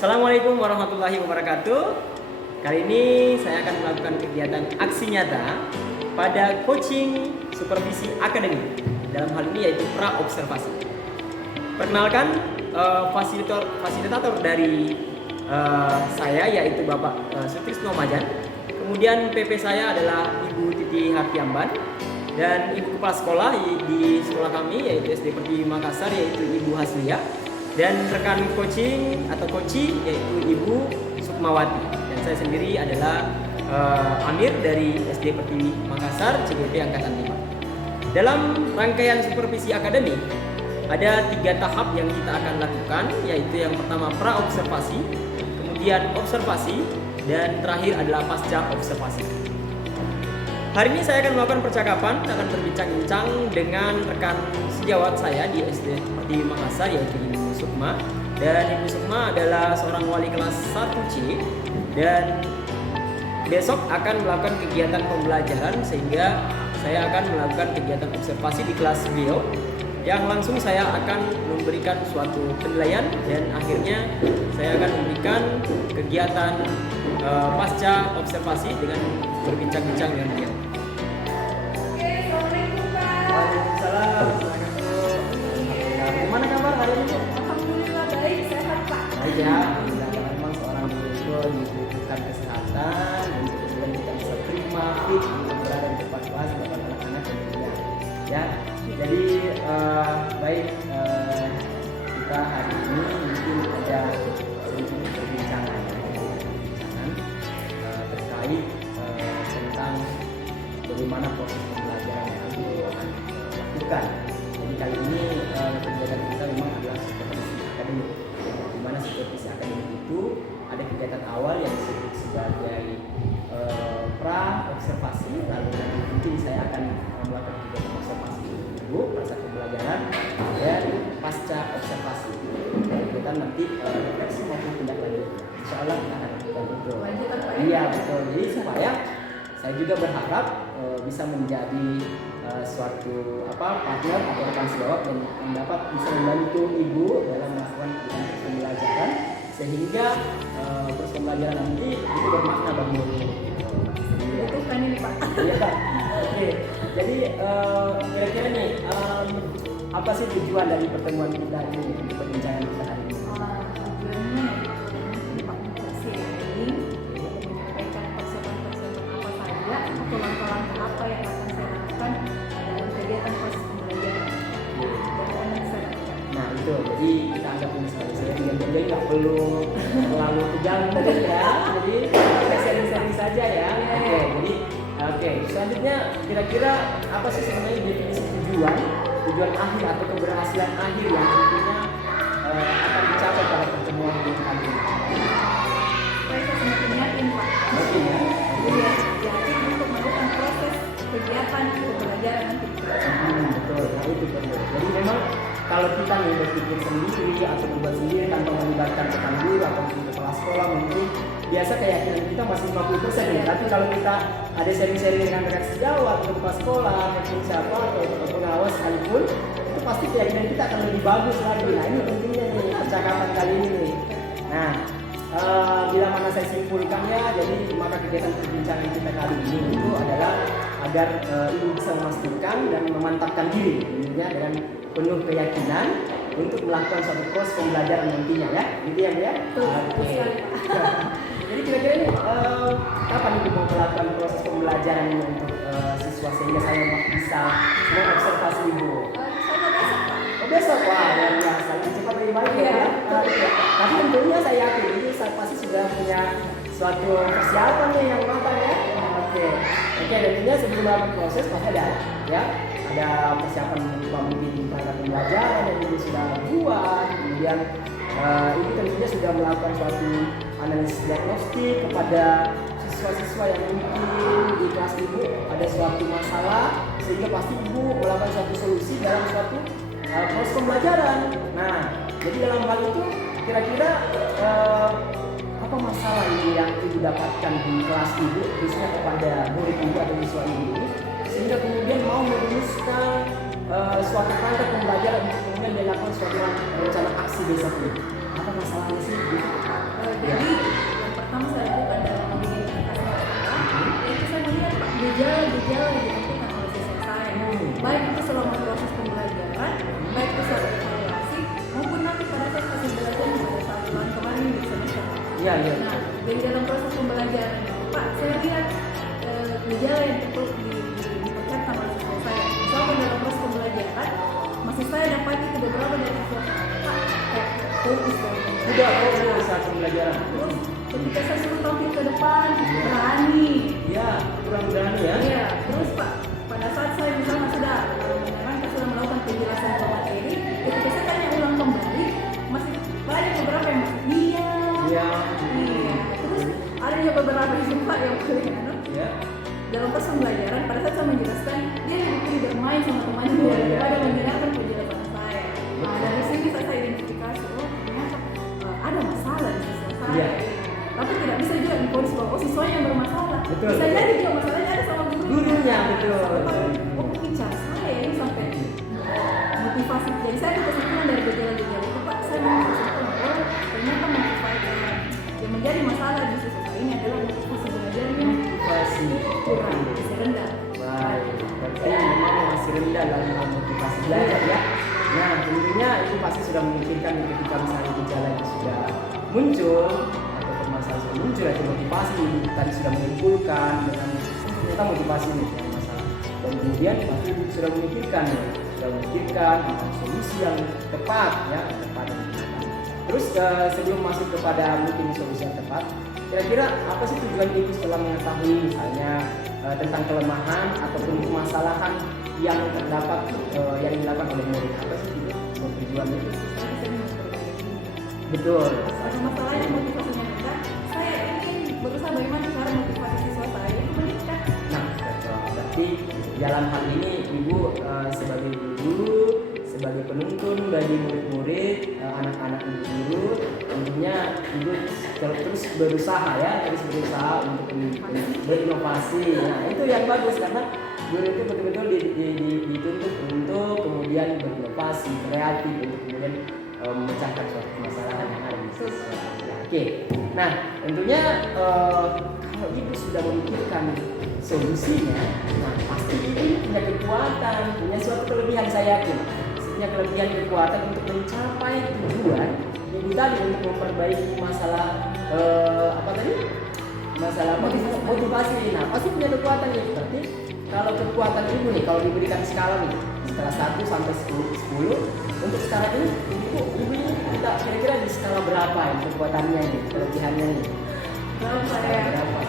Assalamualaikum warahmatullahi wabarakatuh. Kali ini saya akan melakukan kegiatan aksi nyata pada coaching supervisi akademi. Dalam hal ini yaitu pra-observasi. Perkenalkan, fasilitator dari saya yaitu Bapak Sutrisno Majan. Kemudian PP saya adalah Ibu Titi Hartiamban. Dan Ibu Kepala Sekolah di sekolah kami yaitu SD Pertiwi Makassar yaitu Ibu Haslia. Dan rekan coaching atau coachee yaitu Ibu Sukmawati. Dan saya sendiri adalah Amir dari SD Pertiwi Makassar CGP Angkatan 5. Dalam rangkaian supervisi akademik ada 3 tahap yang kita akan lakukan, yaitu yang pertama pra-observasi, kemudian observasi, dan terakhir adalah pasca observasi. Hari ini saya akan melakukan percakapan, akan berbincang-bincang dengan rekan sejawat saya di SD Pertiwi Makassar yaitu Ibu Sukma. Dan Ibu Sukma adalah seorang wali kelas 1C dan besok akan melakukan kegiatan pembelajaran, sehingga saya akan melakukan kegiatan observasi di kelas beliau yang langsung saya akan memberikan suatu penilaian dan akhirnya saya akan memberikan kegiatan pasca observasi dengan berbincang-bincang dengan beliau. Oke, assalamualaikum Kak. Waalaikumsalam. Gimana kabar hari ini? Alhamdulillah baik, sehat Pak. Ya, memang seorang guru itu dibutuhkan kesehatan dan kemudian kita bisa prima fit untuk berada di depan kelas bersama anak-anak tentunya. Ya, jadi baik kita hari ini mungkin ada sedikit perbincangan terkait tentang bagaimana proses pembelajaran yang harus dilakukan. Jadi kali ini kegiatan kita memang adalah supervisi akademik. Di mana supervisi akademik itu ada kegiatan awal yang disebut sebagai pra-observasi, lalu nanti saya akan melakukan kegiatan observasi dulu, pasca pembelajaran, dan pasca observasi. Kegiatan nanti refleksi maupun tindak lanjut. Insya Allah kita akan lakukan itu. Lanjutan Pak. Iya betul. Jadi supaya saya juga berharap bisa menjadi suatu partner atau rekan sejawat yang dapat bisa membantu ibu dalam melakukan kegiatan pembelajaran sehingga proses pembelajaran nanti itu bermakna bagi ibu. Itu kan ini Pak. Iya. Oke. Jadi kira-kira nih apa sih tujuan dari pertemuan kita ini, perbincangan kita hari ini? Tujuannya ini Pak sharing, menyampaikan persiapan-persiapan apa saja atau langkah-langkah apa yang akan saya lakukan dalam kegiatan proses pembelajaran. Dan saya lakukan. Nah itu, jadi kita anggap ini sebagai sharing dan jadi nggak perlu terlalu tegang mungkin ya. Jadi kita sharing-sharing saja ya. Oke. Selanjutnya kira-kira apa sih sebenarnya definisi tujuan akhir atau keberhasilan akhir yang tentunya akan dicapai pada pertemuan ini kali ini? Saya semakin yakin Pak. Oke ya. Yakin untuk melakukan proses kegiatan pembelajaran nanti. Betul, nah itu perlu. Jadi memang kalau kita nih berpikir sendiri atau membuat sendiri tanpa melibatkan rekan guru atau kepala sekolah, mungkin biasa keyakinan kita masih 50% ya. Tapi kalau kita ada sharing-sharing dengan rekan sejawat atau kepala sekolah ataupun siapa atau pengawas sekalipun, itu pasti keyakinan kita akan lebih bagus lagi. Nah ini pentingnya nih percakapan kali ini nih. Nah bila mana saya simpulkan ya, jadi maka kegiatan perbincangan kita kali ini itu adalah agar ibu bisa memastikan dan memantapkan diri tentunya dengan penuh keyakinan untuk melakukan suatu proses pembelajaran nantinya ya, gitu ya Bu ya? Betul sekali Pak. Jadi kira-kira ini kapan ibu mau melakukan proses pembelajaran ini untuk siswa sehingga saya bisa mengobservasi ibu? Saya besok Pak. Oh besok, wah luar biasa, lebih cepat lebih baik ya. Tapi tentunya saya yakin ini saya pasti sudah punya suatu persiapan nih yang matang ya. Oke, tentunya sebelum melakukan proses pasti ada ya. Ada persiapan mungkin perangkat pembelajaran yang ibu sudah buat, kemudian ibu tentunya sudah melakukan suatu analisis diagnostik kepada siswa-siswa yang mungkin di kelas ibu ada suatu masalah, sehingga pasti ibu melakukan suatu solusi dalam suatu proses pembelajaran. Nah, jadi dalam hal itu kira-kira apa masalah ini yang ibu dapatkan di kelas ibu, khususnya kepada murid ibu atau siswa ibu ini, sehingga kemudian mau merumuskan suatu perangkat pembelajaran untuk kemudian dilakukan suatu rencana aksi besok ini. Apa masalahnya sih? Jadi yang pertama saya lakukan dalam mengidentifikasi masalah, yaitu saya melihat Pak gejala-gejala yang ditentukan oleh siswa saya, baik itu selama proses pembelajaran, baik itu saat evaluasi, maupun nanti pada saat proses belajar pada saat bulan kemarin di semester. Iya, iya. Nah, dari dalam proses pembelajaran itu, Pak, saya lihat gejala yang diperlihatkan oleh siswa saya. Misalkan dalam proses pembelajaran, masih saya dapati itu beberapa dari siswa saya, Pak, kayak fokus dalam Tidak fokus saat pembelajaran. Terus ketika saya suruh tampil ke depan, berani. Ya, kurang berani ya. Iya, terus Pak, pada saat saya misalnya sudah menerangkan, sudah melakukan penjelasan ke materi, ketika saya tanya ulang kembali, masih banyak beberapa yang masih Iya. iya. Terus ada juga beberapa yang Pak yang paling Ya. dalam proses pembelajaran, pada saat saya menjelaskan, dia lebih pilih bermain sama temannya daripada mendengarkan penjelasan saya. Nah, dari sini saya identifikasi, oh ternyata ada masalah di siswa saya. Iya. Tapi tidak bisa juga diponis bahwa oh siswanya yang bermasalah. Betul. Bisa jadi juga masalahnya ada sama Gurunya, betul. Oh bicara saya ini sampai motivasi. Jadi saya ada kesimpulan dari gejala-gejala itu Pak, saya mau kesimpulan oh ternyata motivasi yang menjadi masalah di siswa saya ini adalah motivasi belajarnya Motivasi. kurang, masih rendah. Baik, berarti memang masih rendah dalam motivasi belajar ya. Nah, tentunya itu pasti sudah memikirkan ketika misalnya gejala itu sudah muncul atau permasalahan sudah muncul atau motivasi tadi sudah menyimpulkan dengan ternyata motivasi ini yang masalah. Dan kemudian pasti ibu sudah memikirkan tentang solusi yang tepat ya, tepat dan tepat. Terus sebelum masuk kepada mungkin solusi yang tepat, kira-kira apa sih tujuan ibu setelah mengetahui misalnya tentang kelemahan ataupun permasalahan yang terdapat yang dilakukan oleh murid, apa sih itu tujuannya itu? Saya bisa memperbaiki. Betul. Ada masalahnya motivasinya rendah. Saya ingin berusaha bagaimana cara motivasi siswa saya itu meningkat. Nah, betul. Berarti dalam hal ini ibu sebagai guru, sebagai penuntun bagi murid-murid, anak-anak guru, tentunya ibu terus berusaha ya, terus berusaha untuk berinovasi. Nah, itu yang bagus karena guru itu betul-betul dituntut untuk kemudian berinovasi, kreatif untuk kemudian memecahkan suatu permasalahan yang ada di siswa. Ya, oke. Nah, tentunya kalau ibu sudah memikirkan solusinya, nah pasti ibu punya kekuatan, punya suatu kelebihan saya yakin, punya kelebihan kekuatan untuk mencapai tujuan ibu tadi untuk memperbaiki masalah apa tadi? Masalah motivasi. Nah, pasti punya kekuatan nih. Berarti kalau kekuatan ibu nih, kalau diberikan skala nih, skala 1 sampai 10, untuk sekarang ini ibu ini kita kira-kira di skala berapa ya kekuatannya nih, kelebihannya nih? Berapa Skala ya? berapa?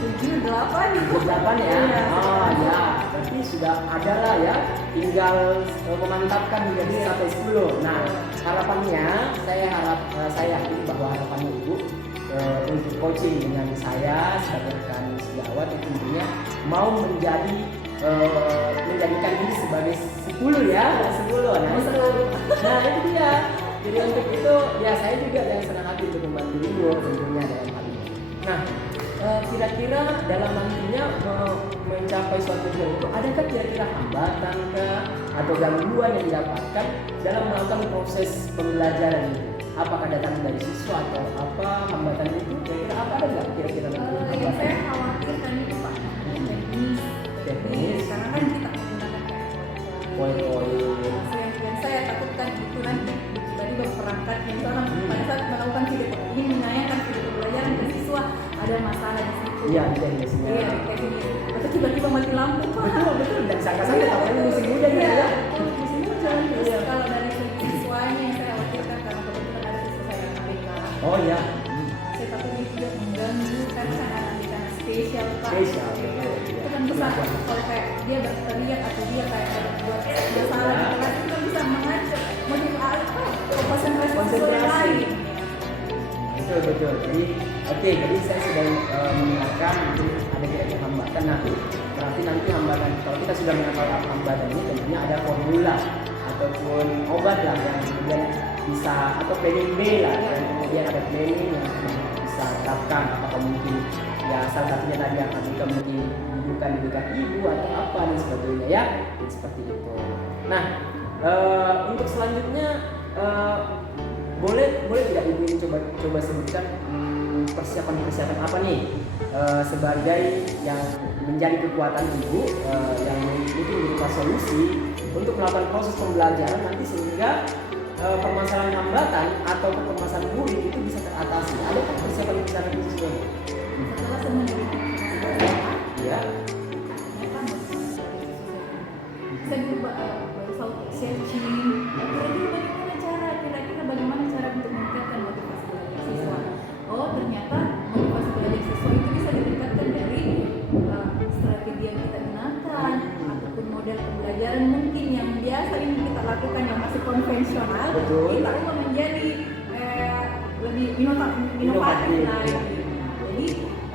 7, 8 8 ya? Iya, Oh ya, berarti sudah ada lah ya, tinggal memantapkan menjadi sampai 10. Nah, harapannya saya yakin bahwa harapannya ibu untuk coaching dengan saya sebagai rekan sejawat itu tentunya mau menjadikan diri sebagai 10 ya, 10. Nah itu dia. Jadi untuk itu ya saya juga yang senang hati untuk membantu ibu tentunya dalam hal ini. Nah, kira-kira dalam nantinya mencapai suatu tujuan itu adakah kira-kira hambatan atau gangguan yang didapatkan dalam melakukan proses pembelajaran itu? Apakah datang dari siswa atau apa hambatan itu? Kira-kira apa ada nggak kira-kira yang hambatan? saya khawatirkan itu Pak, teknis karena kan kita menggunakan Poin-poin. yang saya takutkan itu nanti tiba-tiba perangkat yang orang pada saat melakukan video ingin menayangkan video pembelajaran ke siswa ada masalah di situ. Iya, teknisnya. Iya, teknis. Atau tiba-tiba mati lampu Pak. Betul. Dan sangka-sangka apalagi musim hujan Iya, ya. betul, musim hujan. Terus kalau dari segi siswanya yang saya khawatirkan karena kebetulan ada siswa saya yang ABK. Oh ya. Saya takut ini juga mengganggu karena kan anak-anak spesial Pak. Spesial, Gitu. betul. Itu kan bisa kalau kayak dia berteriak atau dia kayak ada buat masalah di kelas itu kan bisa mengancam motivasi konsentrasi siswa yang lain. Betul. Jadi saya sudah mendengarkan mungkin ada kira-kira hambatan. Nah, berarti nanti hambatan kalau kita sudah mengetahui apa hambatan ini tentunya ada formula ataupun obat lah yang kemudian bisa atau planning B lah yang kemudian ada planning yang bisa terapkan apakah mungkin ya salah satunya tadi yang juga mungkin diberikan ibu atau apa dan sebagainya ya. Jadi seperti itu. Nah, untuk selanjutnya boleh tidak Ibu ini coba sebutkan persiapan apa nih sebagai yang menjadi kekuatan Ibu yang mungkin berupa solusi untuk melakukan proses pembelajaran nanti sehingga permasalahan hambatan atau permasalahan murid itu bisa teratasi. Ada persiapan khususnya? Setelah semua Ya. saya dulu baru tahu searching kira-kira bagaimana cara untuk meningkatkan motivasi belajar siswa. Oh, ternyata motivasi belajar siswa itu bisa ditingkatkan dari strategi yang kita gunakan ataupun model pembelajaran mungkin yang biasa ini kita lakukan yang masih konvensional. Betul. Kita ubah menjadi lebih inovatif lagi. Jadi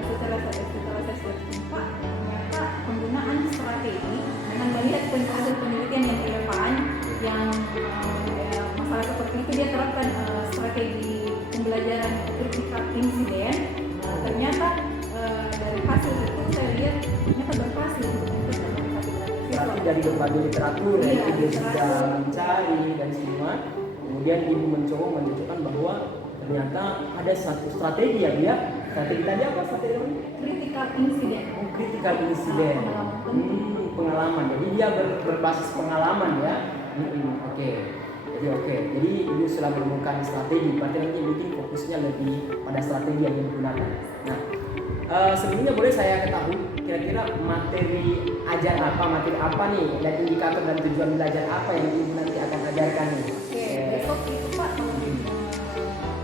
setelah saya searching Pak, ternyata penggunaan strategi dengan melihat hasil penelitian yang relevan yang masalah seperti itu dia terapkan strategi pembelajaran critical incident. Ternyata dari hasil itu saya lihat ternyata berhasil untuk Berarti dari berbagai literatur Iya, yang Ibu literatur. sudah mencari dan semua, kemudian Ibu mencoba menunjukkan bahwa ternyata ada satu strategi ya Bu ya. Strategi tadi apa strategi? critical incident. Critical incident. Pengalaman. Jadi dia berbasis pengalaman ya. Oke. Jadi Ibu sudah menemukan strategi. Berarti nanti mungkin fokusnya lebih pada strategi yang digunakan. Nah, sebelumnya boleh saya ketahui kira-kira materi apa nih dan indikator dan tujuan belajar apa yang Ibu nanti akan ajarkan nih? Oke, besok itu Pak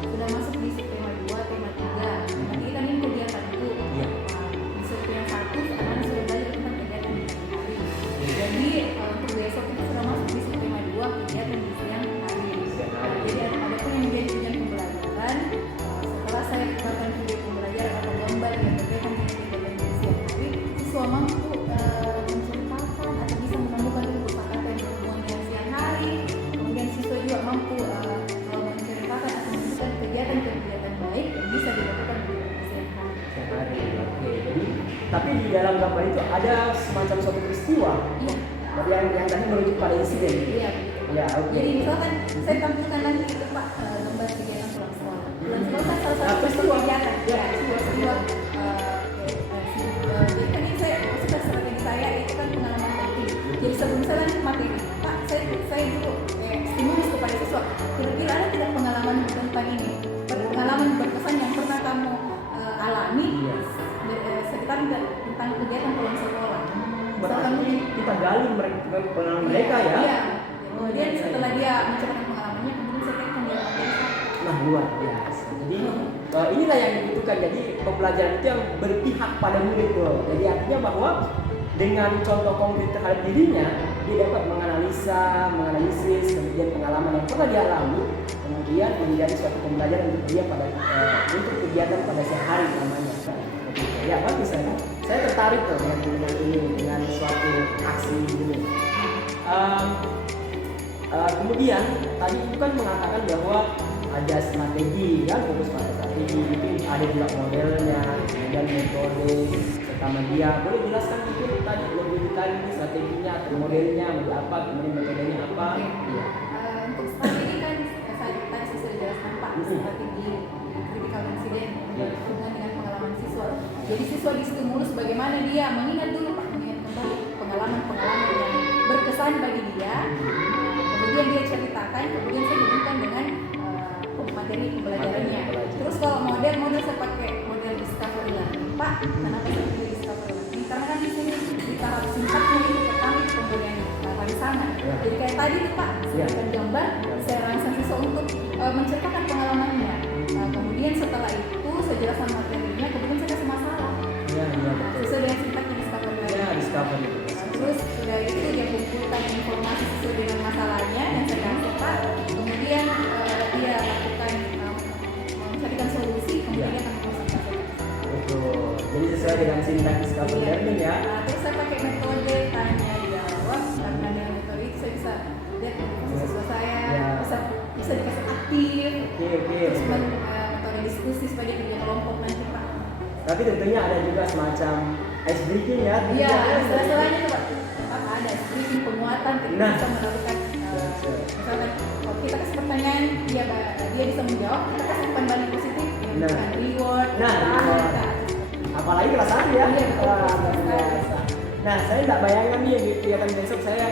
sudah masuk di tema 2, tema 3. Nanti kita nih kegiatan itu. Iya. Di sesi yang 1 anak-anak sudah belajar tentang kegiatan di pagi hari. Jadi untuk besok itu sudah masuk di tema 2, kegiatan di siang hari. Jadi ada pun yang menjadi tujuan pembelajaran. Setelah saya buatkan video pembelajaran atau gambar yang berkaitan dengan kegiatan di siang hari, siswa mampu menceritakan atau bisa menemukan kosakata yang berhubungan dengan siang hari. Kemudian siswa juga mampu menceritakan atau menunjukkan kegiatan-kegiatan baik yang bisa dilakukan di siang hari. Oke. Jadi tapi di dalam gambar itu ada semacam suatu peristiwa. Iya. Yang tadi merujuk pada insiden. Iya. Ya, oke. Jadi misalkan saya tampilkan nanti itu Pak gambar kegiatan pulang sekolah. Pulang sekolah kan salah satu Peristiwa. kegiatan. Ya, peristiwa. Jadi kan ini saya maksudnya strategi saya itu kan pengalaman penting. Jadi sebelum saya lanjut materi, Pak, saya dulu stimulus kepada siswa. Kira-kira ada tidak pengalaman tentang ini? Pengalaman berkesan yang pernah kamu alami sekitar tentang kegiatan pulang sekolah. Berarti kita gali pengalaman mereka ya. Iya. Kemudian setelah dia menceritakan pengalamannya, kemudian saya kaitkan dia materi. Nah, luar biasa. Jadi inilah yang dibutuhkan. Jadi pembelajaran itu yang berpihak pada murid tuh. Jadi artinya bahwa dengan contoh konkret terhadap dirinya, dia dapat menganalisis kemudian pengalaman yang pernah dialami, kemudian menjadi suatu pembelajaran untuk dia pada untuk kegiatan pada sehari namanya. Ya bagus saya tertarik tuh dengan ini dengan suatu aksi ini. Kemudian tadi itu kan mengatakan bahwa ada strategi ya, fokus pada strategi itu ada juga modelnya, kemudian metode serta media. Boleh jelaskan mungkin tadi lebih detail ini strateginya atau modelnya apa, kemudian metodenya apa? Iya. Untuk strategi kan tadi saya sudah jelaskan Pak, strategi critical incident yang berhubungan dengan pengalaman siswa. Jadi siswa distimulus bagaimana dia mengingat dulu Pak, mengingat kembali pengalaman-pengalaman yang berkesan bagi dia. Kemudian dia ceritakan, kemudian saya hubungkan dengan materi pembelajarannya. Terus kalau model saya pakai model discovery learning Pak. Kenapa saya pilih discovery learning? Karena kan di sini di tahap singkatnya itu pertama kemudian sana. Jadi kayak tadi tuh Pak, saya berikan gambar, saya rangsang siswa untuk menceritakan pengalamannya. Kemudian setelah itu saya jelaskan materinya, kemudian saya kasih masalah. Sesuai dengan singkatnya discovery learning. Ya, discovery. Terus sudah itu dia kumpulkan informasi sesuai dengan masalahnya yang saya kasih Pak. Kemudian dia lakukan mencarikan solusi, kemudian dia akan mengusahakan. Betul. Jadi sesuai dengan sintak discovery learning ya. Terus saya pakai metode tanya jawab. Karena dengan metode itu saya bisa lihat siswa saya bisa dikasih aktif. Terus metode diskusi supaya dia kerja kelompok nanti Pak. Tapi tentunya ada juga semacam ice breaking ya. Iya, selain itu Pak, ada stripping penguatan, kita bisa melakukan misalkan oke kita kasih pertanyaan, dia bisa menjawab, kita kasih umpan balik positif, yang Nah. bukan reward. Nah, reward. Apalagi kelas 1 ya. Iya, betul. Wah, luar biasa. Nah, saya nggak bayangkan nih di kegiatan besok, saya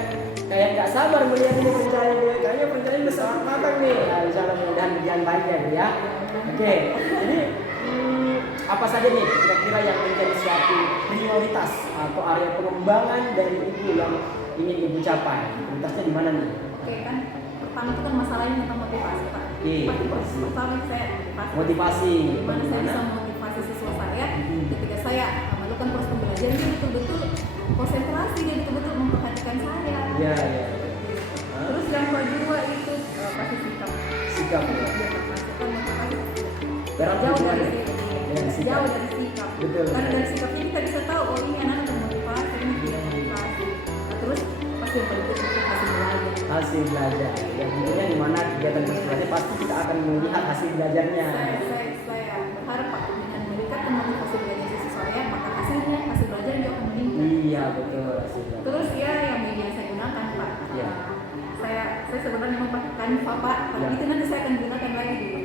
kayak nggak sabar melihat ini perencanaan ini. Kayaknya perencanaan besar matang nih. Nah, insyaallah mudah-mudahan berjalan baik ya. Oke, jadi apa saja nih kira-kira yang menjadi suatu prioritas atau area pengembangan dari ibu yang ingin ibu capai? Prioritasnya di mana nih? Oke kan, pertama itu kan masalahnya tentang motivasi Pak. Oke, motivasi. Pertama saya Motivasi. Gimana saya bisa memotivasi siswa saya ketika saya melakukan proses pembelajaran, dia betul-betul konsentrasi, dia betul-betul memperhatikan saya. Iya. Terus yang kedua itu pasti sikap. Sikap ya. Dia termasukkan motivasi. Berat Jauh hubungan dari ya? sikap. Dari sikap. Jauh dari sikap. Betul. Karena dari sikapnya kita bisa tahu, oh ini anak termotivasi, ini tidak motivasi. Terus pasti yang paling penting itu hasil belajar. Hasil belajar. Ya tentunya di mana kegiatan tersebut pasti kita akan melihat hasil belajarnya. Saya berharap Pak, dengan meningkatkan motivasi belajar siswa saya, maka hasil belajar juga akan meningkat. Iya betul hasil belajar. Terus ya yang media saya gunakan Pak. Iya. Saya sebenarnya memang pakai Canva Pak, tapi Ya. itu nanti saya akan gunakan lagi dulu.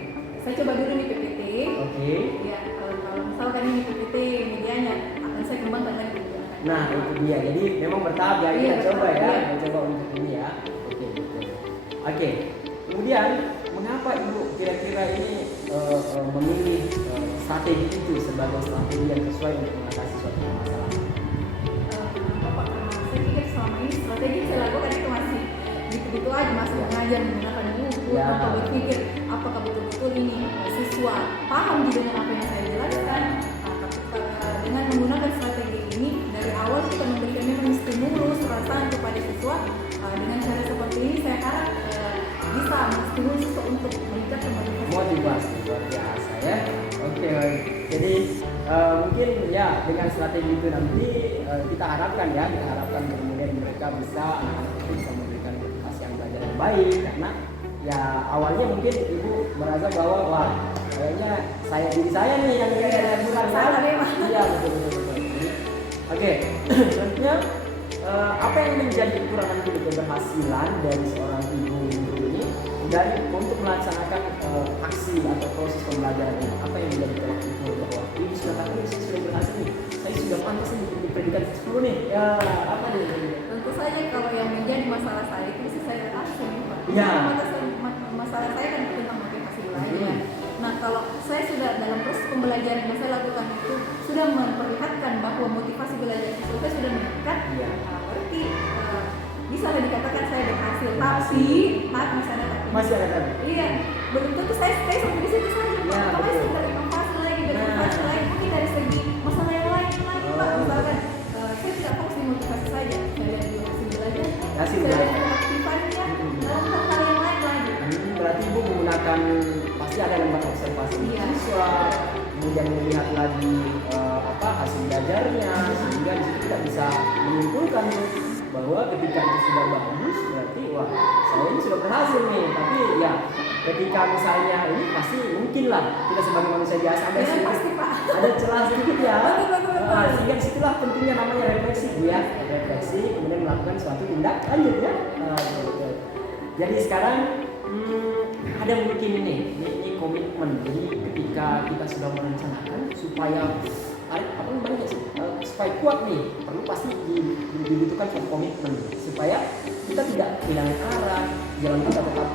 Saya coba dulu nih PPT. Oke. Ya, kalau misalkan ini PPT medianya akan saya kembangkan lagi digunakan. Nah itu dia. Jadi memang bertahap ya kita Iya, coba ya. iya. Kita coba untuk ini ya. Oke betul. Oke. Kemudian mengapa ibu kira-kira ini memilih strategi itu sebagai strategi yang sesuai untuk mengatasi suatu masalah? Bapak, karena saya pikir selama ini strategi yang saya lakukan itu masih gitu-gitu aja, masih mengajar menggunakan buku, Ya. tanpa berpikir apakah betul-betul ini siswa paham juga dengan apa yang saya jelaskan. Dengan menggunakan strategi ini dari awal kita memberikan memang stimulus perasaan kepada siswa. Dengan cara seperti ini saya harap bisa menstimulus siswa untuk meningkatkan Motivasi luar biasa ya. Oke. Jadi mungkin ya dengan strategi itu nanti kita harapkan kemudian mereka bisa bisa memberikan edukasi yang belajar yang baik, karena ya awalnya mungkin ibu merasa bahwa wah kayaknya diri saya nih yang kurang salah memang. Iya betul. Oke. Selanjutnya apa yang menjadi kekurangan keberhasilan dari seorang ibu ini dari untuk melaksanakan aksi atau proses pembelajaran ini? Apa yang menjadi tolak ukur bahwa ibu sudah tahu ini saya sudah berhasil nih, saya sudah pantas nih di predikat 10 nih ya, apa nih? Tentu saja kalau yang menjadi masalah saya itu mesti saya asing Pak. Ya. Masalah saya kan tentang motivasi belajar. Nah kalau saya sudah dalam proses pembelajaran yang saya lakukan itu sudah memperlihatkan bahwa motivasi belajar siswa saya sudah meningkat, Iya. nah, berarti bisa lah dikatakan saya berhasil. Tapi Masih ada tadi. Iya, belum tentu saya sampai di situ saja. Ya, Kalau betul. saya berinovasi lagi, berinovasi Nah. lagi, mungkin dari segi masalah yang lain lagi Pak. Oh. Misalkan saya tidak fokus di motivasi saja, saya lihat juga hasil belajar, Hasil saya lihat belajar. keaktifannya, dalam hal yang lain lagi. Berarti ibu menggunakan pasti ada lembar observasi Iya. siswa, kemudian melihat lagi hasil belajarnya, sehingga di situ kita bisa menyimpulkan bahwa ketika itu sudah bagus berarti wah saya ini sudah berhasil nih. Tapi ya ketika misalnya ini pasti mungkin lah kita sebagai manusia biasa ada Ya, sedikit- pasti, Pak. ada celah sedikit ya. Betul. Sehingga disitulah pentingnya namanya refleksi Bu ya. Refleksi kemudian melakukan suatu tindak lanjut ya. Betul. Jadi sekarang ada mungkin ini komitmen. Jadi ketika kita sudah merencanakan supaya supaya kuat nih, perlu pasti dibutuhkan suatu komitmen supaya kita tidak kehilangan arah, jalan kita tetap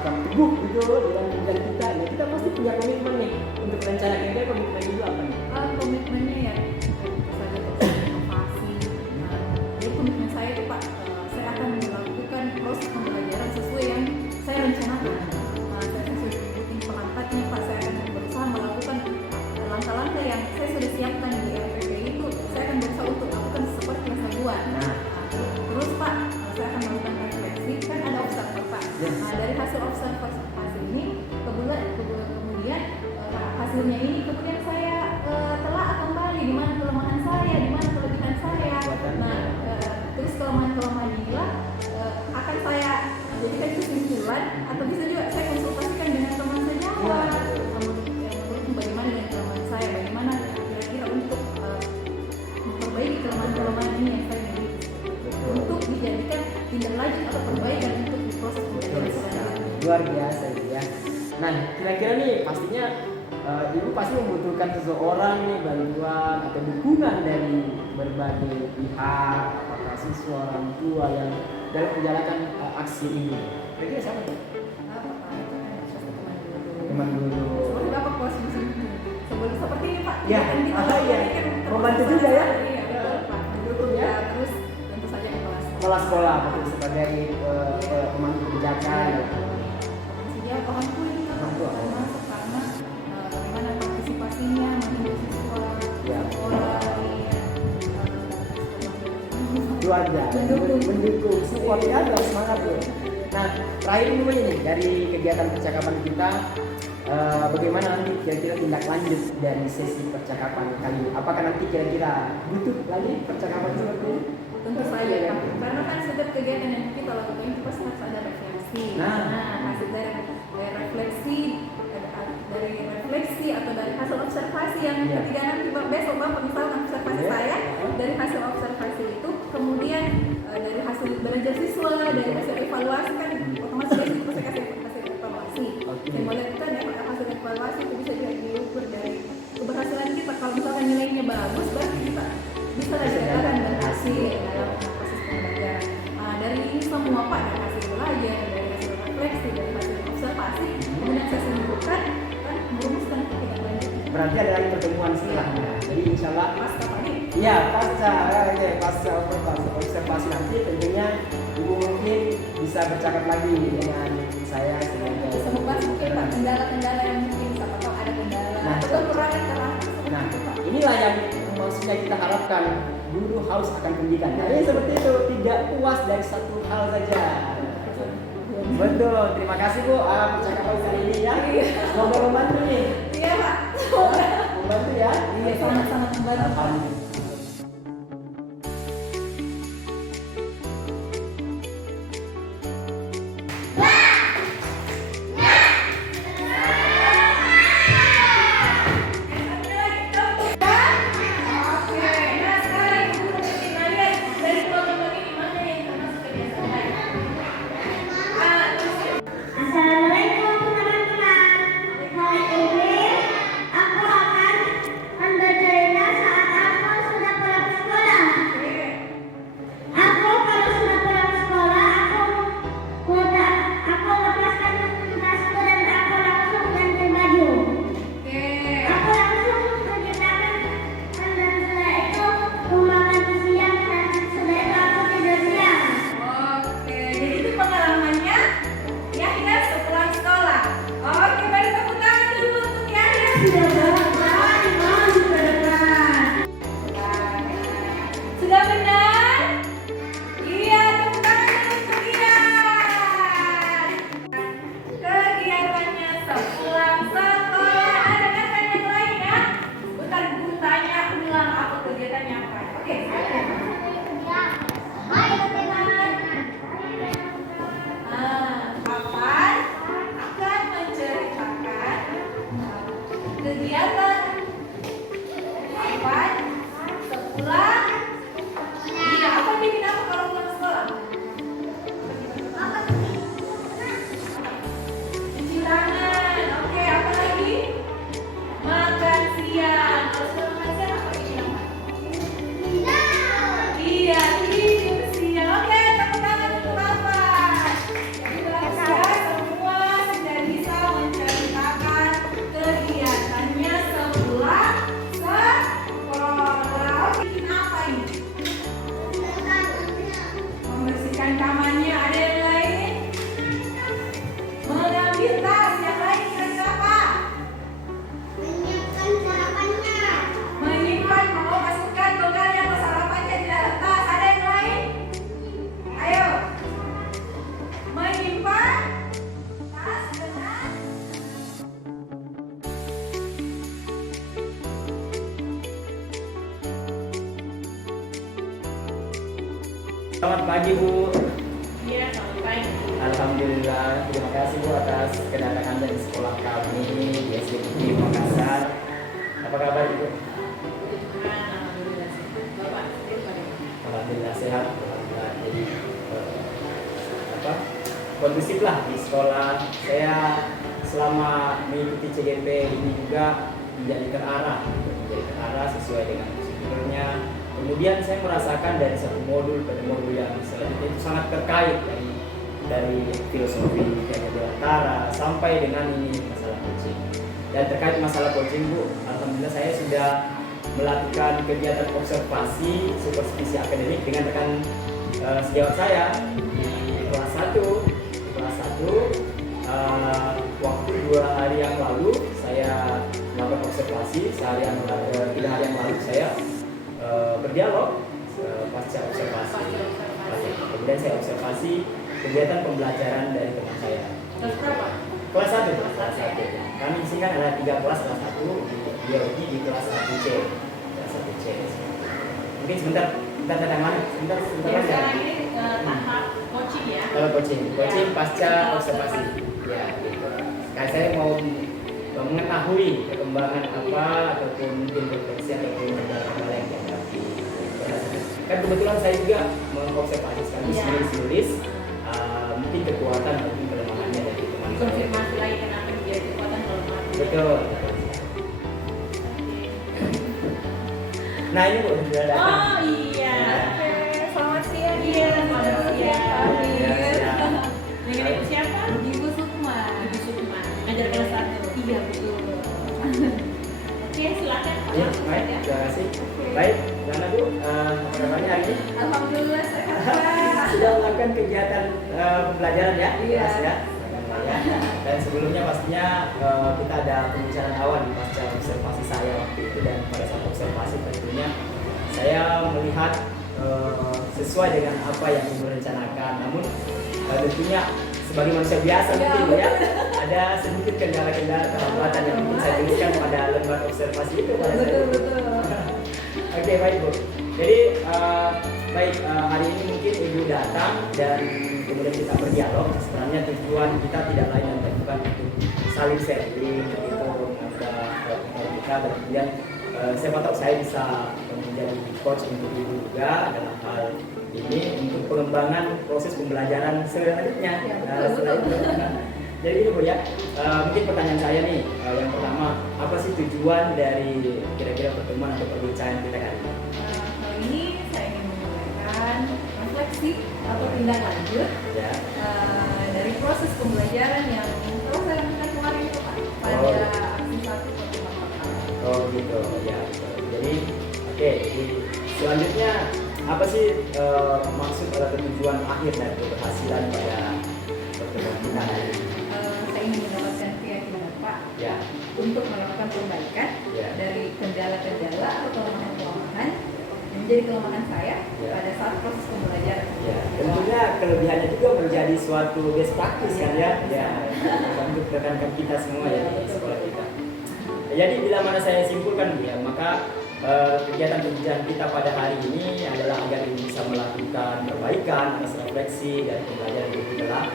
teguh gitu dalam jalan kita. Ya kita pasti punya komitmen nih untuk rencana kita. Komitmen itu apa nih? Komitmennya ya saya berinovasi. Jadi komitmen saya itu Pak, saya akan melakukan proses pembelajaran sesuai yang saya rencanakan. Saya sesuai rutin perangkatnya Pak, saya akan berusaha melakukan langkah-langkah yang saya sudah siapkan di RPP itu. Saya akan berusaha untuk lakukan seperti yang saya buat. Terus Pak, saya akan melakukan refleksi. Kan ada observer Pak. Dari hasil observasi ini kemudian hasilnya ini kemudian saya luar biasa ya. Nah, kira-kira nih pastinya ibu pasti membutuhkan seseorang nih bantuan atau dukungan dari berbagai pihak, apakah siswa, orang tua yang dalam menjalankan aksi ini. Kira-kira siapa tuh? Teman guru. Seperti Bapak pos seperti ini Pak. Ya, Kan kita iya. kan Membantu juga ya? Iya, betul Pak. Mendukung ya. Terus tentu saja Kepala sekolah betul sebagai pemangku kebijakan. Potensinya orang tua ini kan Orang tua. termasuk karena bagaimana partisipasinya mendidik siswa Ya. sekolah Keluarga mendukung support ya, harus semangat ya. Nah, terakhir dulu ini dari kegiatan percakapan kita, bagaimana nanti kira-kira tindak lanjut dari sesi percakapan kali ini? Apakah nanti kira-kira butuh lagi percakapan seperti ini? tentu saja Pak. Karena kan setiap kegiatan yang kita lakukan itu pasti harus ada refleksi. Nah. hasil dari refleksi atau dari hasil observasi yang Iya. ketiga nanti besok Bapak misalkan observasi Iya. saya dari hasil observasi itu kemudian dari hasil belajar siswa dari hasil evaluasi kan otomatis dari situ pasti kasih hasil evaluasi. Oke. Yang boleh kita hasil evaluasi itu bisa juga diukur dari keberhasilan kita. Kalau misalkan nilainya bagus berarti kita bisa dikatakan berhasil dalam proses pembelajaran. Dari ini semua Pak, dari hasil belajar, dari hasil refleksi, dari hasil observasi, kemudian saya simpulkan kan merumuskan tindak lanjut. Berarti ada lagi pertemuan setelahnya. Jadi insya Allah Pasca Pak nih. iya pasca observasi nanti tentunya ibu mungkin bisa bercakap lagi dengan saya sebagai Bisa membahas mungkin Pak kendala-kendala yang mungkin siapa tahu ada kendala Nah. atau kekurangan Nah, inilah yang maksudnya kita harapkan, guru haus akan pendidikan. Jadi seperti itu, tidak puas dari satu hal saja. Betul, terima kasih Bu percakapan kali ini ya. Semoga membantu nih. Iya Pak. Membantu ya. Iya sangat-sangat membantu Pak. Alhamdulillah. Assalamualaikum teman-teman. Hari ini aku akan membacakan saat aku sudah pulang sekolah. Aku kalau sudah pulang sekolah, aku lepaskan tasku dan aku langsung ganti baju. Aku langsung kegiatan dan setelah itu aku makan siang dan setelah itu aku tidur siang. Oke, jadi itu pengalamannya Yahya sepulang sekolah. Oke, beri tepuk tangan dulu untuk Yahya. Sudah berapa mau juga dekat. Sudah benar? Iya, tepuk tangan dulu untuk Ian. Kegiatannya sepulang sekolah. Ada kan yang lain ya? Bentar ibu tanya ulang apa kegiatannya apa. Oke, hai teman-teman. Papan akan menceritakan kegiatan Papan sepulang. Iya, apa bikin apa kalau pulang sekolah? Cuci tangan. Oke, apa lagi? Makan siang. Kalau sudah makan siang apa bikin apa? Iya, tidur siang. Oke, tepuk tangan untuk Papan. Jelas ya, semua sudah bisa menceritakan kegiatannya sepulang sekolah. Oke, bikin apa ini? Membersihkan kamarnya. Ada yang lain? Mengambil tas. Yang lain kira-kira apa? Menyiapkan sarapannya. Menyimpan, mau masukkan bekalnya atau sarapannya di dalam tas. Ada yang lain? Ayo. Menyimpan tas dengan Selamat pagi Bu. Iya, selamat pagi. Alhamdulillah, terima kasih Bu atas kedatangan dari sekolah kami di SDPT Makassar. Apa kabar Ibu? Alhamdulillah. Bapak sendiri bagaimana? Alhamdulillah sehat. Alhamdulillah. Jadi kondusif lah di sekolah. Saya selama mengikuti CGP ini juga menjadi terarah sesuai dengan prosedurnya. Kemudian saya merasakan dari satu modul pada modul yang selanjutnya itu sangat terkait dari filosofi Tara sampai dengan ini masalah coaching. Dan terkait masalah coaching Bu, alhamdulillah saya sudah melakukan kegiatan observasi supervisi akademik dengan rekan sejawat saya di kelas 1. Waktu 2 hari yang lalu saya melakukan observasi, 3 hari yang lalu saya berdialog pasca observasi. Kemudian saya observasi kegiatan pembelajaran dari teman saya. Kelas berapa? Kelas 1. Kami singkat adalah 3 kelas, kelas 1 di biologi di kelas 1C. Mungkin sebentar tantangan sebentar Ya, aja. sekarang ini tahap coaching ya. Kalau coaching pasca observasi. Ya, gitu. Kayak saya mau mengetahui perkembangan apa ataupun mungkin refleksi ataupun hal yang dihadapi. Kan kebetulan saya juga mengobservasi sekaligus menulis mungkin kekuatan ataupun kelemahannya dari teman-teman. Konfirmasi lagi kenapa menjadi kekuatan kelemahan. Betul. Nah ini Bu sudah datang. Oh iya. Oke, selamat siang. Iya, selamat siang. siang. Dengan ibu siapa? Ibu Sukma. Ibu Sukma. Ngajar kelas 1. Iya, betul. Oke, silakan. Iya, baik, terima kasih. Baik, gimana Bu? Apa kabarnya hari ini? Alhamdulillah sehat, Pak. Sudah melakukan kegiatan pembelajaran ya? Iya. Kelas ya? Ya. Dan sebelumnya pastinya kita ada pembicaraan awal pasca observasi saya waktu itu, dan pada saat observasi tentunya saya melihat sesuai dengan apa yang Ibu rencanakan. Namun tentunya sebagai manusia biasa Ya, mungkin Bu, ya ada sedikit kendala-kendala kehambatan yang mungkin saya tuliskan pada lembar observasi itu pada saat Betul, itu. betul. Oke, baik Bu. Jadi hari ini mungkin Ibu datang dan kemudian kita berdialog. Sebenarnya tujuan kita tidak lain dan bukan untuk saling sharing, gitu, menambah kita, dan kemudian siapa tahu saya bisa menjadi coach untuk Ibu juga dalam hal ini untuk pengembangan proses pembelajaran selanjutnya. Ya, betul, Setelah itu. Jadi Bu ya, mungkin pertanyaan saya nih, yang pertama, apa sih tujuan dari kira-kira pertemuan atau perbincangan kita kali ini? Kali ini saya ingin memulaikan refleksi atau tindak lanjut Ya. dari proses pembelajaran yang telah saya lakukan kemarin itu Pak, pada Oh. aksi 1 pertemuan pertama. Oh gitu, ya. Jadi, oke. Jadi selanjutnya apa sih maksud atau tujuan akhir dari keberhasilan pada pertemuan kita hari ini? Saya ingin mendapatkan keyakinan Pak Ya, untuk melakukan perbaikan Ya. dari kendala-kendala atau kelemahan-kelemahan yang menjadi kelemahan saya Ya. pada saat proses pembelajaran. ya. Tentunya kelebihannya juga menjadi suatu best practice kan ya, ya. Untuk rekan-rekan kita semua ya di sekolah kita. Jadi bila mana saya simpulkan ya, maka kegiatan pembelajaran kita pada hari ini adalah agar bisa melakukan perbaikan atas refleksi dan pembelajaran yang kita telah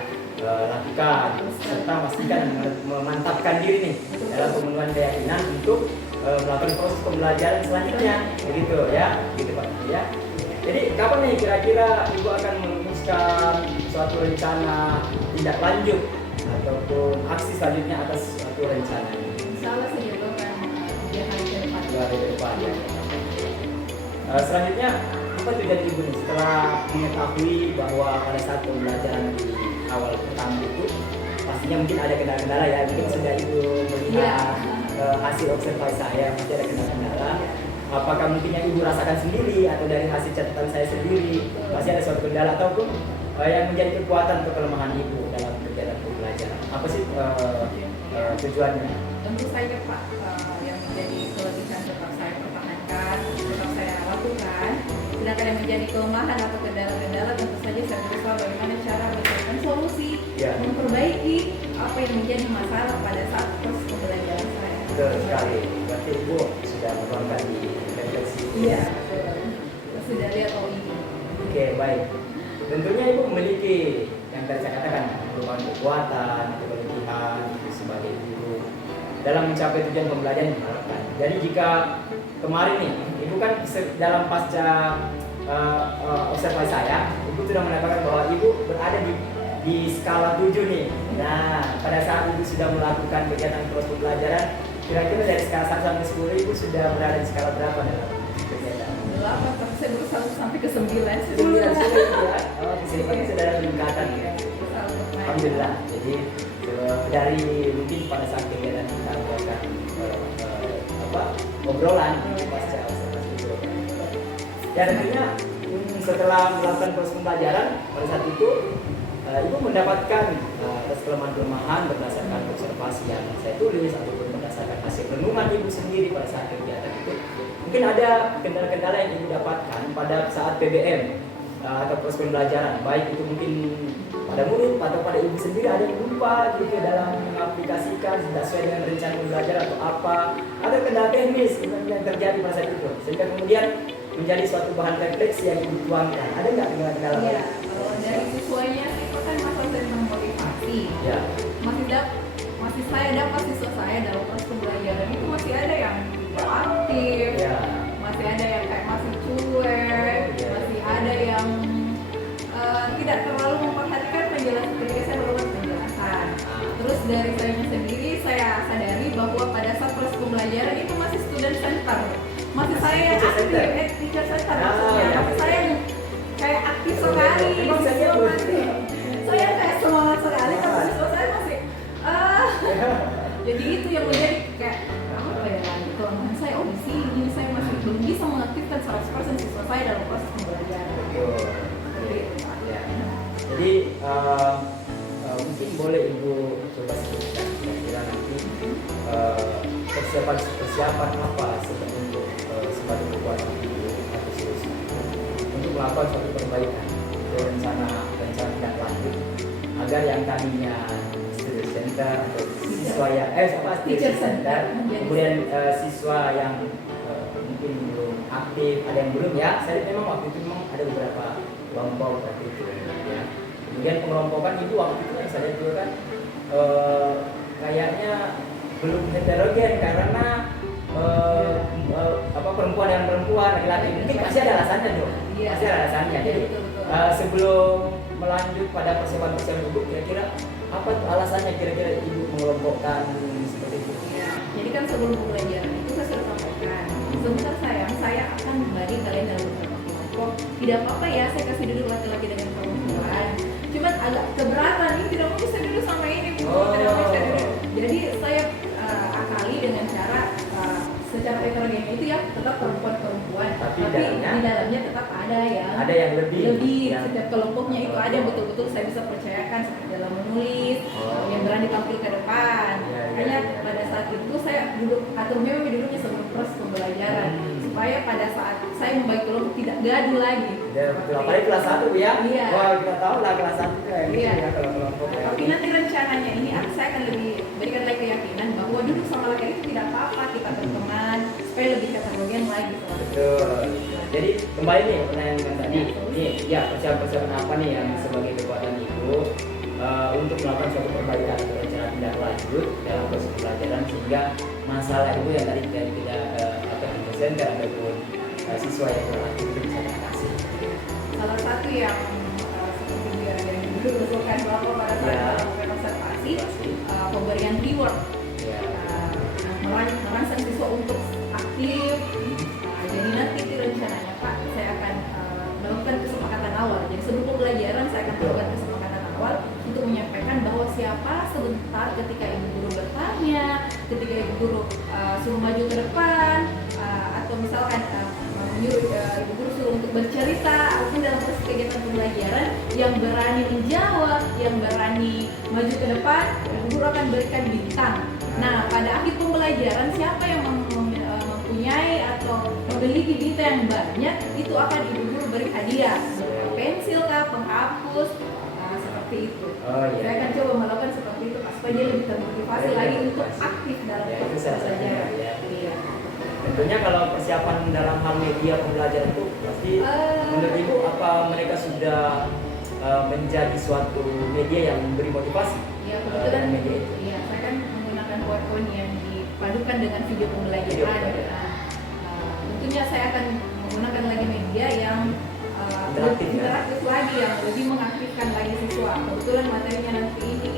lakukan, serta pastikan memantapkan diri nih dalam pemenuhan keyakinan untuk melakukan proses pembelajaran selanjutnya, begitu ya, gitu Pak ya. Jadi kapan nih kira-kira Ibu akan merumuskan suatu rencana tindak lanjut ataupun aksi selanjutnya atas suatu rencana ini? Insya Allah saya juga akan 3 hari ke depan. 2 hari ke depan ya. Selanjutnya apa tujuan Ibu nih setelah mengetahui bahwa pada saat pembelajaran di awal pertama itu pastinya mungkin ada kendala-kendala ya, mungkin sudah Ibu melihat hasil observasi saya masih ada kendala-kendala. Apakah mungkin yang Ibu rasakan sendiri atau dari hasil catatan saya sendiri masih ada suatu kendala ataupun yang menjadi kekuatan atau kelemahan Ibu dalam kegiatan pembelajaran? Apa sih tujuannya? Tentu saja Pak, yang menjadi kelebihan tetap saya pertahankan, tetap saya lakukan. Sedangkan yang menjadi kelemahan atau kendala-kendala tentu saja saya berusaha bagaimana cara mencarikan solusi, Ya. memperbaiki apa yang menjadi masalah pada saat proses pembelajaran saya. Betul sekali. Berarti Ibu sudah menerapkan di refleksi. Iya, betul. Kita sudah lihat ini. Oke, baik. Tentunya Ibu memiliki yang tadi saya katakan, perubahan kekuatan atau kelebihan itu sebagai guru dalam mencapai tujuan pembelajaran yang diharapkan. Jadi jika kemarin nih, Ibu kan dalam pasca observasi saya, Ibu sudah mengatakan bahwa Ibu berada di di skala 7 nih. Nah, pada saat Ibu sudah melakukan kegiatan proses pembelajaran, kira-kira dari skala 1 sampai 10 Ibu sudah berada di skala berapa dalam kegiatan? 8, tapi saya berusaha sampai ke 9, 9 ya. Oh, disini sudah ada peningkatan ya. Alhamdulillah. Jadi dari mungkin pada saat kegiatan kita melakukan obrolan pasca observasi itu. Dan tentunya setelah melakukan proses pembelajaran pada saat itu Ibu mendapatkan atas kelemahan-kelemahan berdasarkan observasi yang saya tulis ataupun berdasarkan hasil renungan Ibu sendiri pada saat kegiatan itu. Mungkin ada kendala-kendala yang Ibu dapatkan pada saat PBM atau proses pembelajaran, baik itu mungkin pada murid atau pada Ibu sendiri ada yang lupa gitu dalam mengaplikasikan tidak sesuai dengan rencana pembelajaran atau apa, ada kendala teknis yang terjadi pada saat itu sehingga kemudian menjadi suatu bahan refleksi yang Ibu tuangkan. Ada nggak kendala-kendala? Iya, kalau dari siswanya itu kan masalah dari memotivasi. Ya. Masih saya dapat siswa saya dalam proses pembelajaran itu masih ada yang tidak aktif, Ya. masih ada yang kayak masih cuek, masih ada yang tidak terlalu memperhatikan penjelasan ketika saya melakukan penjelasan. Terus dari saya sendiri saya sadari bahwa pada saat proses pembelajaran itu masih student center, masih saya yang Teacher aktif, center. teacher center maksudnya, ya. masih saya yang kayak aktif sekali. Memang saya siswa pun. masih- saya kayak semangat sekali tapi siswa saya masih jadi itu yang menjadi kayak apa ya, kelemahan saya. Oh di sini saya masih belum bisa mengaktifkan 100% siswa saya dalam proses pembelajaran. Betul. Seperti itu, Pak. Ya. Jadi mungkin boleh Ibu coba sebutkan kira-kira nanti persiapan apa sebenarnya untuk sebagai kekuatan Ibu atau solusi untuk melakukan suatu perbaikan rencana tindak lanjut agar yang tadinya student center atau siswa yang teacher center kemudian siswa yang mungkin belum aktif, ada yang belum ya. Saya lihat memang waktu itu memang ada beberapa kelompok seperti itu ya. Kemudian pengelompokan Ibu waktu itu yang saya lihat juga kan kayaknya belum heterogen karena perempuan dan perempuan, laki-laki mungkin pasti ada alasannya dong. Iya. Pasti ada alasannya. Jadi Betul. sebelum melanjut pada persiapan Ibu, kira-kira apa tuh alasannya kira-kira Ibu mengelompokkan seperti itu? Ya, jadi kan sebelum pembelajaran itu saya sudah sampaikan, sebentar sayang, saya akan membagi kalian dalam beberapa kelompok. Tidak apa-apa ya, saya kasih duduk laki-laki dengan perempuan. Cuman agak keberatan ini, tidak mau saya duduk sama ini, tidak mau saya duduk. Jadi saya akali dengan cara secara heterogen itu ya tetap perempuan-perempuan, tapi di dalamnya tetap ada yang lebih yang setiap kelompoknya itu ada yang betul-betul saya bisa percayakan seperti dalam menulis, yang berani tampil ke depan. Makanya pada saat itu saya aturnya memang duduknya sebelum proses pembelajaran supaya pada saat saya membagi kelompok tidak gaduh lagi. Ya, betul. Apalagi kelas 1 ya. Iya. Wah, kita tahu lah kelas 1 kayak gitu Iya. ya kalau kelompok kayak Tapi gitu. nanti rencananya ini saya akan lebih berikan lagi keyakinan bahwa duduk sama laki-laki itu tidak apa-apa, kita berteman supaya lebih heterogen lagi. Betul. Jadi kembali nih pertanyaan yang tadi. Ini ya persiapan apa nih yang sebagai kekuatan Ibu untuk melakukan suatu perbaikan atau rencana tindak lanjut dalam proses pembelajaran sehingga masalah Ibu yang tadi tidak center ataupun siswa yang kurang aktif itu bisa diatasi. Salah satu yang seperti yang dulu usulkan Bapak pada saat melakukan observasi, pemberian keyword, merangsang siswa untuk aktif. Jadi nanti di rencananya Pak, saya akan melakukan kesepakatan awal. Jadi sebelum pembelajaran saya akan melakukan kesepakatan awal untuk menyampaikan bahwa siapa sebentar ketika ibu guru bertanya, ketika ibu guru suruh maju ke depan, atau misalkan menyuruh ibu guru suruh untuk bercerita ataupun dalam proses kegiatan pembelajaran yang berani menjawab, yang berani maju ke depan, ibu guru akan berikan bintang. Nah, pada akhir pembelajaran siapa yang mempunyai atau memiliki bintang yang banyak itu akan ibu guru beri hadiah, pensil kah, penghapus, seperti itu. Saya akan coba melakukan seperti itu supaya dia lebih termotivasi lagi untuk aktif dalam proses pembelajaran. Iya. Tentunya kalau persiapan dalam hal media pembelajaran itu pasti menurut Ibu apa mereka sudah menjadi suatu media yang memberi motivasi? Iya, kebetulan media itu. Iya, saya kan menggunakan PowerPoint yang dipadukan dengan video pembelajaran. Tentunya saya akan menggunakan lagi media yang interaktif lagi, yang lebih mengaktifkan lagi siswa. Kebetulan kebetulan materinya nanti ini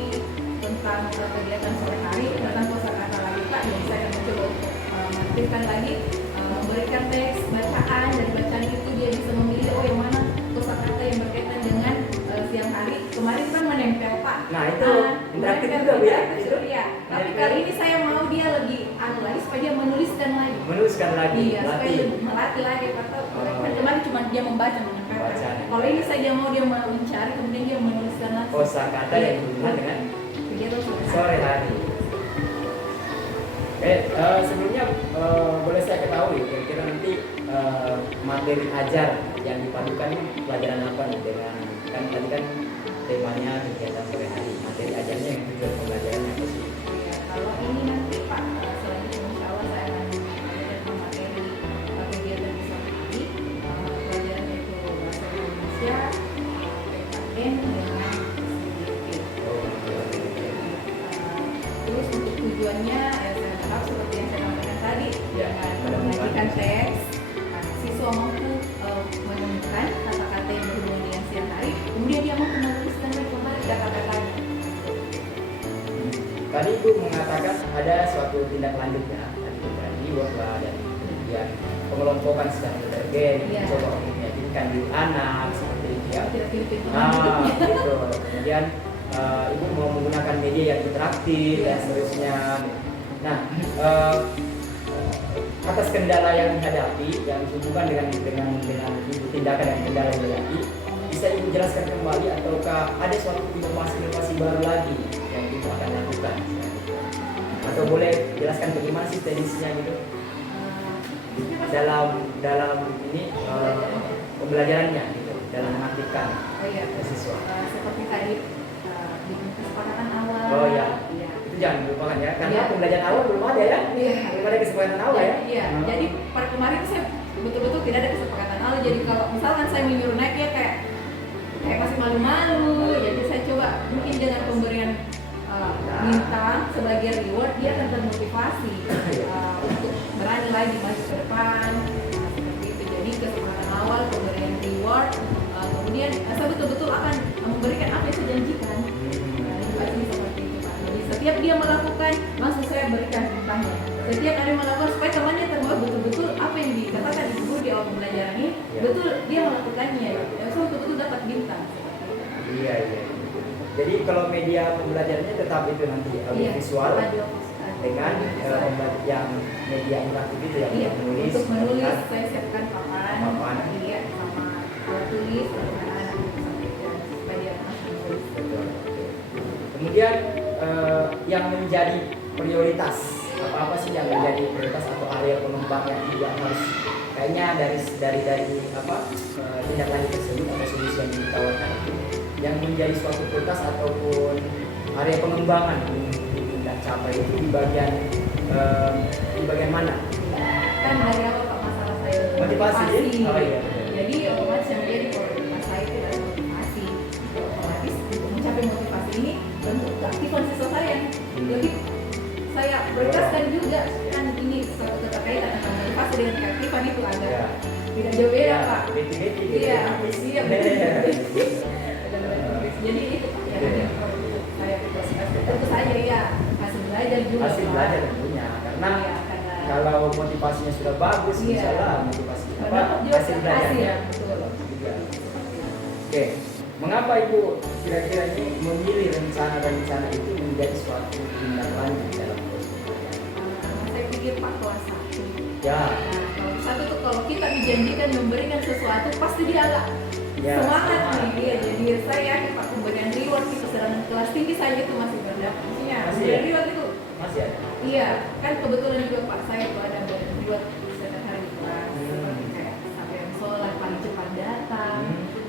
tentang kegiatan sore hari tentang kosakata lagi Pak, jadi saya akan mencoba mengaktifkan lagi, memberikan teks bacaan, dari bacaan itu dia bisa memilih oh yang mana kosakata yang berkaitan dengan siang hari. Kemarin kan menempel Pak. Nah, itu interaktif juga Bu ya. Itu ya. Tapi kali ini saya mau dia lebih lagi supaya dia menuliskan lagi. Menuliskan lagi, Iya, supaya latih. lebih melatih lagi. Atau kan kemarin cuma dia membaca menempel. Baca. Kalau ini saya mau dia mencari kemudian dia menuliskan lagi. Kosakata yang berhubungan dengan kegiatan sore hari. Sebelumnya boleh saya ketahui kira-kira nanti materi ajar yang dipadukan ini pelajaran apa nih dengan kan tadi kan temanya kegiatan sore hari, materi ajarnya yang tujuan pembelajarannya apa sih? Ya, kalau ini nanti Pak, selanjutnya insya Allah saya akan mengajarkan materi kegiatan di sore hari, pelajarannya itu bahasa Indonesia, PKN dengan SDP. Terus untuk tujuannya ya saya harap seperti yang saya sampaikan tadi, Ya, dengan mengajarkan teks, siswa mampu menemukan kata-kata yang berhubungan dengan siang hari, kemudian dia mampu menuliskan kembali kata-katanya. Tadi Ibu mengatakan ada suatu tindak lanjutnya, tadi berarti bahwa dan kemudian pengelompokan secara heterogen, Iya. coba untuk meyakinkan di anak seperti itu ya. Tidak pilih-pilih teman Ah, hidupnya. gitu. Kemudian Ibu mau menggunakan media yang interaktif dan seterusnya. Nah, atas kendala yang dihadapi yang hubungan dengan Ibu tindakan dan kendala yang dihadapi, bisa Ibu jelaskan kembali ataukah ada suatu inovasi baru lagi yang Ibu akan lakukan? Atau boleh jelaskan bagaimana sih teknisnya gitu dalam ini pembelajarannya gitu, dalam mengaktifkan Oh iya, siswa. seperti tadi di kesepakatan awal. Oh iya. Iya. Itu jangan dilupakan ya, karena Iya. pembelajaran awal belum ada ya. Iya. Belum ada kesepakatan awal ya. Iya. Jadi pada kemarin saya betul-betul tidak ada kesepakatan awal. Jadi kalau misalkan saya menyuruh naik ya kayak masih malu-malu. Jadi saya coba mungkin dengan pemberian bintang sebagai reward dia akan termotivasi untuk berani lagi maju ke depan. Seperti itu. Jadi kesepakatan awal pemberian reward. Kemudian saya betul-betul akan memberikan apa yang saya janjikan. Edukasi seperti itu Pak. Jadi setiap dia melakukan langsung saya berikan bintangnya. Setiap ada yang melakukan supaya temannya terbawa betul-betul apa yang dikatakan di guru di awal pembelajaran ini betul dia melakukannya. So betul-betul dapat bintang. Iya. Jadi kalau media pembelajarannya tetap itu nanti audiovisual dengan yang media interaktif itu yang Iya, menulis. untuk menulis kan? saya siapkan papan, iya, sama alat tulis untuk anak-anak seperti itu supaya dia langsung menulis. Betul. Kemudian yang menjadi prioritas apa sih yang menjadi prioritas atau area pengembang yang juga harus kayaknya dari tindak lanjut tersebut atau solusi yang ditawarkan itu yang menjadi suatu prioritas ataupun area pengembangan dan capai itu di bagian mana? Kan dari awal Pak masalah saya Motivasi. Oh iya. Jadi otomatis yang menjadi prioritas saya itu adalah motivasi. Otomatis untuk mencapai motivasi ini bentuk keaktifan siswa saya yang lebih saya prioritaskan juga kan ini suatu keterkaitan antara motivasi dengan keaktifan itu ada Ya. tidak jauh beda Pak. Beti-beti. Iya, iya betul. Jadi itu Pak yang saya prioritaskan. Tentu saja ya hasil belajar juga. Hasil Pak. belajar tentunya karena Iya, karena kalau motivasinya sudah bagus, Iya. misalnya motivasi mendapat juga hasil belajarnya. betul. Juga. Oke, mengapa Ibu kira-kira ini memilih rencana itu menjadi suatu tindak lanjut dalam proses pembelajaran? Saya pikir Pak kelas 1. Ya, Nah, kalau satu tuh kalau kita dijanjikan memberikan sesuatu pasti dia agak Ya, semangat semangat. nih dia. Jadi saya yakin Pak pemberian reward itu sedangkan kelas tinggi saja itu masih berdapat. Maksudnya Masih pemberian ya? reward itu masih ada. iya kan kebetulan juga Pak saya tuh ada pemberian reward setiap hari di kelas seperti kayak sampai yang sholat paling cepat datang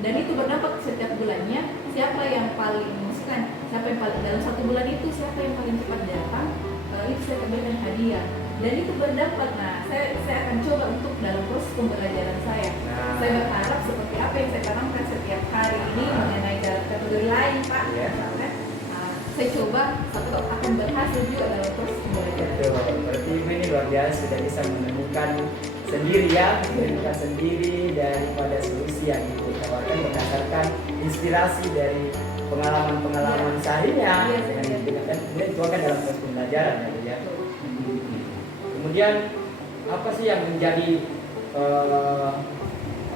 dan itu berdampak setiap bulannya siapa yang paling misalkan siapa yang paling dalam satu bulan itu siapa yang paling cepat datang itu saya berikan hadiah dan itu berdampak. Nah saya akan coba untuk dalam proses pembelajaran saya. Nah. Saya berharap seperti apa yang saya tanamkan setiap hari ini mengenai dalam kategori lain Pak. Iya. Misalkan, saya coba satu akan berhasil juga dalam proses pembelajaran. Betul. Berarti Ibu ini luar biasa sudah bisa menemukan sendiri ya, menemukan sendiri daripada solusi yang Ibu tawarkan berdasarkan inspirasi dari pengalaman-pengalaman seharinya Iya, dengan iya. dan kemudian dituangkan dalam proses pembelajaran ya, Bu, ya. Kemudian apa sih yang menjadi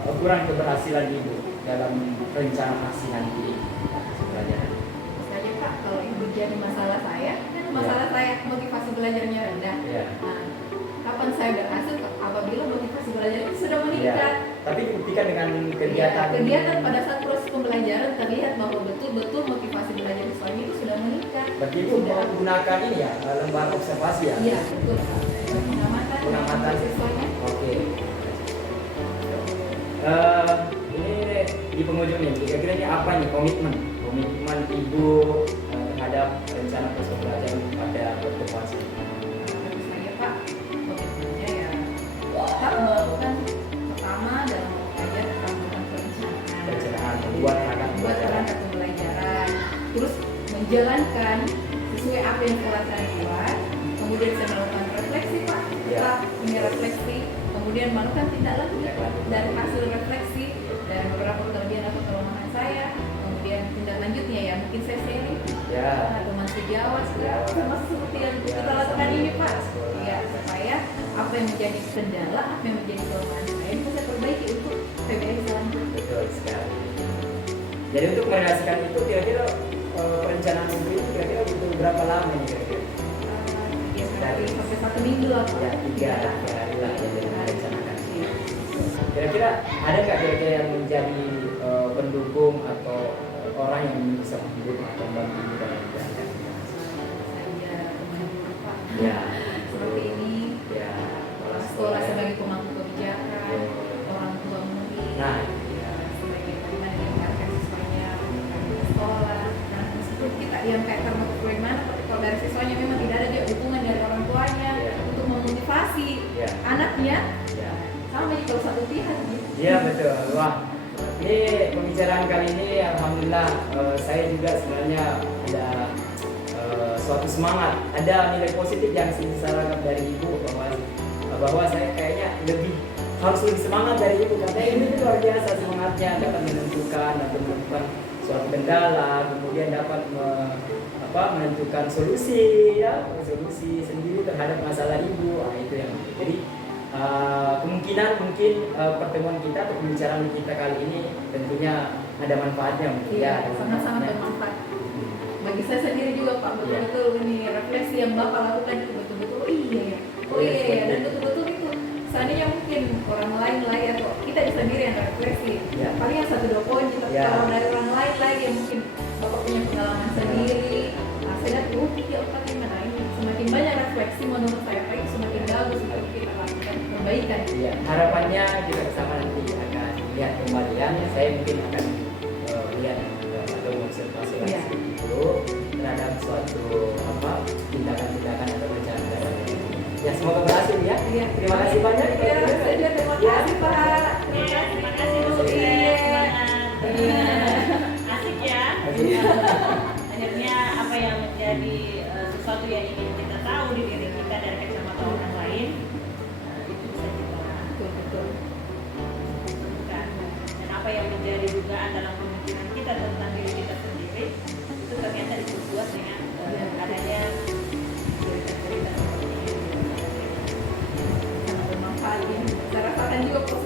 ukuran keberhasilan Ibu dalam rencana aksi nanti pembelajaran? Misalnya Pak, kalau ibu jadi masalah saya, kan masalah saya motivasi belajarnya rendah. Ya. Nah, kapan saya berhasil? Apabila motivasi belajar itu sudah Ya. meningkat. Tapi dibuktikan dengan Iya, kegiatan. kegiatan pada saat proses pembelajaran terlihat bahwa betul-betul motivasi belajar siswanya itu sudah meningkat. Berarti Ibu menggunakan ini ya, lembar observasi ya? Iya, betul Pak. Pengamatan siswanya. Oke. Ini di penghujung nih, kira-kira ini apa nih komitmen Ibu terhadap rencana proses pembelajaran pada pertemuan ini? Menurut saya Pak, komitmennya ya kita melakukan pertama dalam belajar kita melakukan perencanaan. Perencanaan membuat anak Membuat perangkat pembelajaran, terus menjalankan sesuai apa yang telah saya buat. Kemudian saya melakukan refleksi Pak, Ya. kita punya refleksi. Kemudian melakukan tindak lanjut dari hasil refleksi dari beberapa kelebihan atau kelemahan saya. Kemudian tindak lanjutnya ya mungkin saya sharing Ya. teman sejawat sama seperti yang kita lakukan ini Pak. Ya supaya apa yang menjadi kendala, apa yang menjadi kelemahan saya bisa saya perbaiki untuk PBI selanjutnya. Betul sekali. Jadi untuk merealisasikan itu kira-kira perencanaan Ibu itu kira-kira butuh berapa lama nih kira-kira? Ya sekali sampai 1 minggu lah Pak. Ya, tiga hari lah ya dari Hari. merencanakan. Iya. Kira-kira ada nggak kira-kira yang menjadi pendukung atau orang yang bisa mendukung atau membantu Ibu dalam perencanaan? Saya teman guru Pak. Ya. Seperti ini. Ya. Kepala sekolah sebagai pemangku kebijakan, orang tua murid. Nah, Sebagai bagaimana mendengarkan siswanya ke sekolah. Nah, meskipun kita yang kayak termotivasi bagaimana, tapi kalau dari siswanya memang tidak ada dia dukungan dari orang tuanya Iya. untuk memotivasi Iya. anaknya, ya. sama aja kalau satu pihak gitu. Iya betul. Wah, ini pembicaraan kali ini alhamdulillah saya juga sebenarnya ada suatu semangat, ada nilai positif yang saya harap dari Ibu bahwa saya kayaknya harus lebih semangat dari Ibu karena ini tuh luar biasa semangatnya dapat menentukan atau menemukan suatu kendala, kemudian dapat menentukan solusi solusi sendiri terhadap masalah Ibu. Itu yang jadi kemungkinan mungkin pertemuan kita atau pembicaraan kita kali ini tentunya ada manfaatnya mungkin Iya, ya. sangat-sangat bermanfaat. Bagi saya sendiri juga Pak, betul-betul ini refleksi yang Bapak lakukan itu betul-betul oh iya ya, dan betul-betul itu seandainya mungkin orang lain lah ya, atau kita sendiri yang refleksi Ya. paling yang 1-2 poin kita Ya. kalau dari orang lain lagi yang mungkin Bapak punya pengalaman sendiri, nah saya lihat ya Pak gimana ini semakin banyak refleksi menurut saya Pak itu semakin bagus untuk kita lakukan perbaikan. Iya, harapannya kita bersama nanti akan lihat kembalian. Saya mungkin akan lihat atau mengobservasi Iya. itu terhadap suatu tindakan-tindakan atau rencana. Ya semoga berhasil ya. Iya. Terima kasih banyak. Iya, saya juga terima Ya. kasih Pak. Terima kasih Bu. Iya. Asik ya. Akhirnya apa yang menjadi sesuatu yang ingin kita tahu di diri kita dari kacamata orang lain itu bisa kita Betul. temukan. Dan apa yang menjadi dugaan dalam pemikiran kita tentang diri kita sendiri itu ternyata diperkuat dengan adanya cerita-cerita seperti ini. Sangat bermanfaat ya. Saya rasakan juga proses